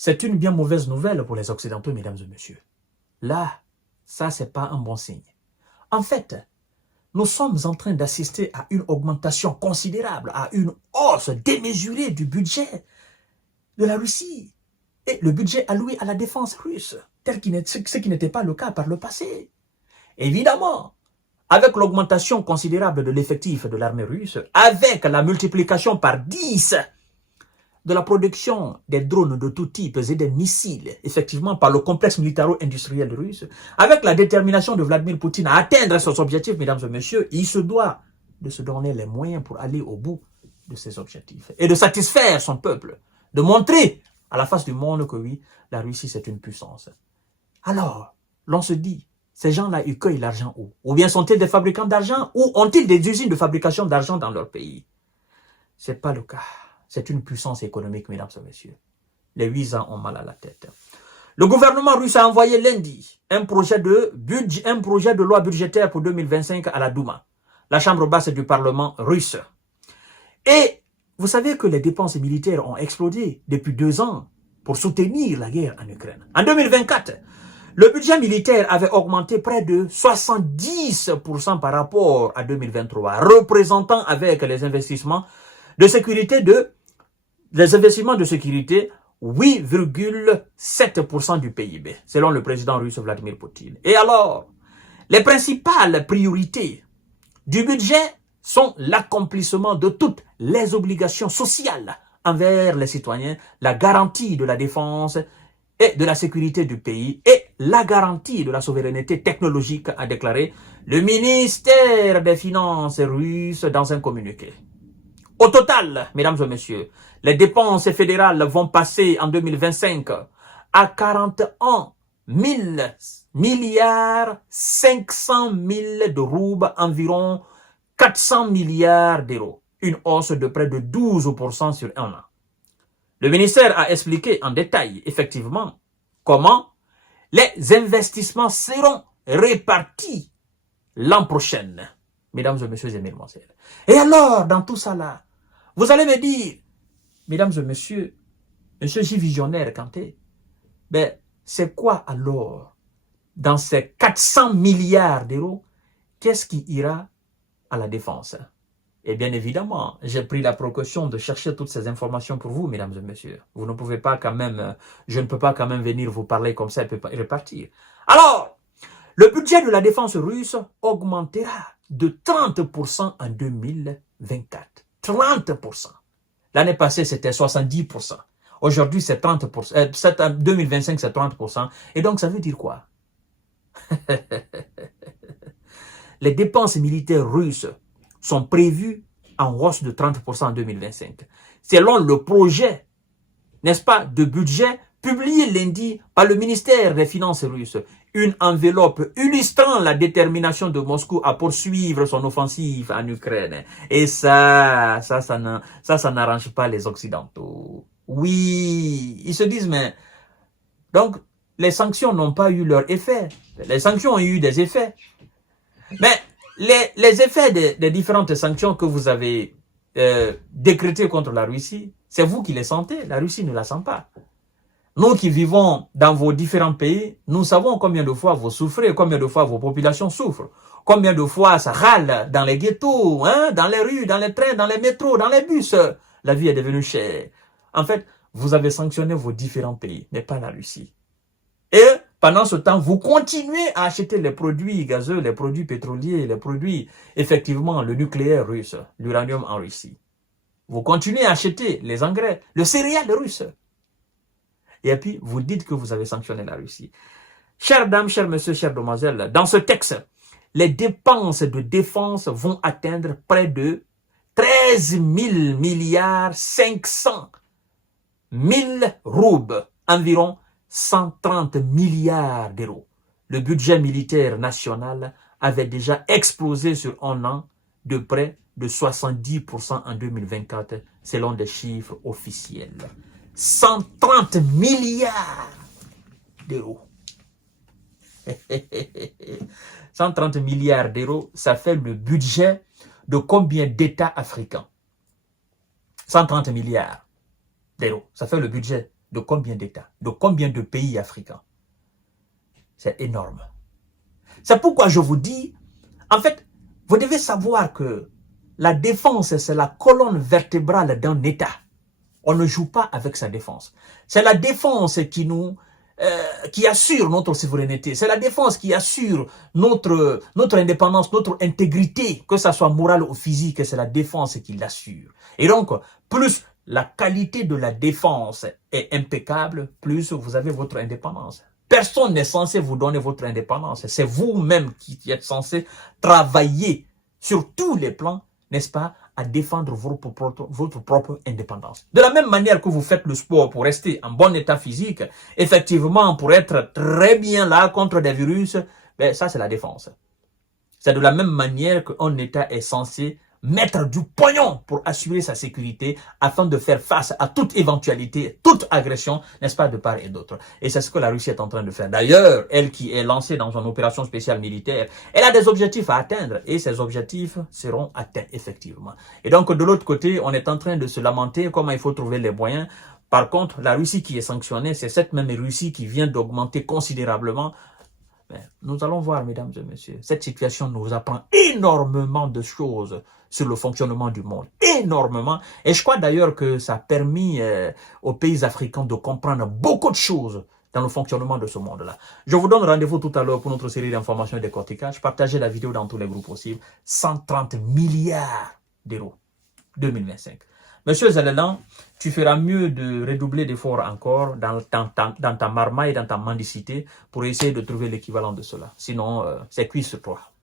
C'est une bien mauvaise nouvelle pour les Occidentaux, mesdames et messieurs. Là, ça, c'est pas un bon signe. En fait, nous sommes en train d'assister à une augmentation considérable, à une hausse démesurée du budget de la Russie et le budget alloué à la défense russe, ce qui n'était pas le cas par le passé. Évidemment, avec l'augmentation considérable de l'effectif de l'armée russe, avec la multiplication par 10 de la production des drones de tout type et des missiles, effectivement, par le complexe militaro-industriel russe, avec la détermination de Vladimir Poutine à atteindre ses objectifs, mesdames et messieurs, il se doit de se donner les moyens pour aller au bout de ses objectifs et de satisfaire son peuple, de montrer à la face du monde que oui, la Russie, c'est une puissance. Alors, l'on se dit, ces gens-là, ils cueillent l'argent où? Ou bien sont-ils des fabricants d'argent? Ou ont-ils des usines de fabrication d'argent dans leur pays? Ce n'est pas le cas. C'est une puissance économique, mesdames et messieurs. Les 8 ans ont mal à la tête. Le gouvernement russe a envoyé lundi un projet de loi budgétaire pour 2025 à la Douma, la chambre basse du Parlement russe. Et vous savez que les dépenses militaires ont explosé depuis 2 ans pour soutenir la guerre en Ukraine. En 2024, le budget militaire avait augmenté près de 70% par rapport à 2023, représentant avec les investissements de sécurité 8,7% du PIB, selon le président russe Vladimir Poutine. Et alors, les principales priorités du budget sont l'accomplissement de toutes les obligations sociales envers les citoyens, la garantie de la défense et de la sécurité du pays et la garantie de la souveraineté technologique, a déclaré le ministère des Finances russe dans un communiqué. Au total, mesdames et messieurs, les dépenses fédérales vont passer en 2025 à 41 milliards 500 000 de roubles, environ 400 milliards d'euros, une hausse de près de 12% sur un an. Le ministère a expliqué en détail, effectivement, comment les investissements seront répartis l'an prochain, mesdames et messieurs et mesdemoiselles. Et alors, dans tout ça là, vous allez me dire, mesdames et messieurs, monsieur J. Visionnaire Kanté, ben, c'est quoi alors, dans ces 400 milliards d'euros, qu'est-ce qui ira à la défense? Et bien évidemment, j'ai pris la précaution de chercher toutes ces informations pour vous, mesdames et messieurs. Vous ne pouvez pas quand même, je ne peux pas quand même venir vous parler comme ça et repartir. Alors, le budget de la défense russe augmentera de 30% en 2024. 30%. L'année passée, c'était 70%. Aujourd'hui, c'est 30%. En 2025, c'est 30%. Et donc, ça veut dire quoi? Les dépenses militaires russes sont prévues en hausse de 30% en 2025. Selon le projet, n'est-ce pas, de budget publié lundi par le ministère des Finances russe, une enveloppe illustrant la détermination de Moscou à poursuivre son offensive en Ukraine. Et ça n'arrange pas les Occidentaux. Oui, ils se disent, mais donc les sanctions n'ont pas eu leur effet. Les sanctions ont eu des effets. Mais les effets des différentes sanctions que vous avez décrétées contre la Russie, c'est vous qui les sentez. La Russie ne la sent pas. Nous qui vivons dans vos différents pays, nous savons combien de fois vous souffrez, combien de fois vos populations souffrent, combien de fois ça râle dans les ghettos, hein, dans les rues, dans les trains, dans les métros, dans les bus. La vie est devenue chère. En fait, vous avez sanctionné vos différents pays, mais pas la Russie. Et pendant ce temps, vous continuez à acheter les produits gazeux, les produits pétroliers, les produits, effectivement, le nucléaire russe, l'uranium en Russie. Vous continuez à acheter les engrais, le céréal russe. Et puis, vous dites que vous avez sanctionné la Russie. Chères dames, chers messieurs, chères demoiselles, dans ce texte, les dépenses de défense vont atteindre près de 13 000 milliards 500 000 roubles, environ 130 milliards d'euros. Le budget militaire national avait déjà explosé sur un an de près de 70% en 2024, selon des chiffres officiels. 130 milliards d'euros. 130 milliards d'euros, ça fait le budget de combien d'États africains? 130 milliards d'euros, ça fait le budget de combien d'États, de combien de pays africains? C'est énorme. C'est pourquoi je vous dis, en fait, vous devez savoir que la défense, c'est la colonne vertébrale d'un État. On ne joue pas avec sa défense. C'est la défense qui assure notre souveraineté. C'est la défense qui assure notre indépendance, notre intégrité, que ça soit morale ou physique, c'est la défense qui l'assure. Et donc, plus la qualité de la défense est impeccable, plus vous avez votre indépendance. Personne n'est censé vous donner votre indépendance. C'est vous-même qui êtes censé travailler sur tous les plans, n'est-ce pas, à défendre votre propre indépendance. De la même manière que vous faites le sport pour rester en bon état physique, effectivement, pour être très bien là contre des virus, ben ça c'est la défense. C'est de la même manière qu'un État est censé mettre du pognon pour assurer sa sécurité afin de faire face à toute éventualité, toute agression, n'est-ce pas, de part et d'autre. Et c'est ce que la Russie est en train de faire. D'ailleurs, elle qui est lancée dans une opération spéciale militaire, elle a des objectifs à atteindre et ces objectifs seront atteints effectivement. Et donc, de l'autre côté, on est en train de se lamenter comment il faut trouver les moyens. Par contre, la Russie qui est sanctionnée, c'est cette même Russie qui vient d'augmenter considérablement. Mais nous allons voir, mesdames et messieurs, cette situation nous apprend énormément de choses sur le fonctionnement du monde, énormément. Et je crois d'ailleurs que ça a permis aux pays africains de comprendre beaucoup de choses dans le fonctionnement de ce monde-là. Je vous donne rendez-vous tout à l'heure pour notre série d'informations et de décortiquage. Partagez la vidéo dans tous les groupes possibles. 130 milliards d'euros 2025. Monsieur Zelelan, tu feras mieux de redoubler d'efforts encore dans ta marmaille, dans ta mendicité, pour essayer de trouver l'équivalent de cela. Sinon, c'est cuit sur toi.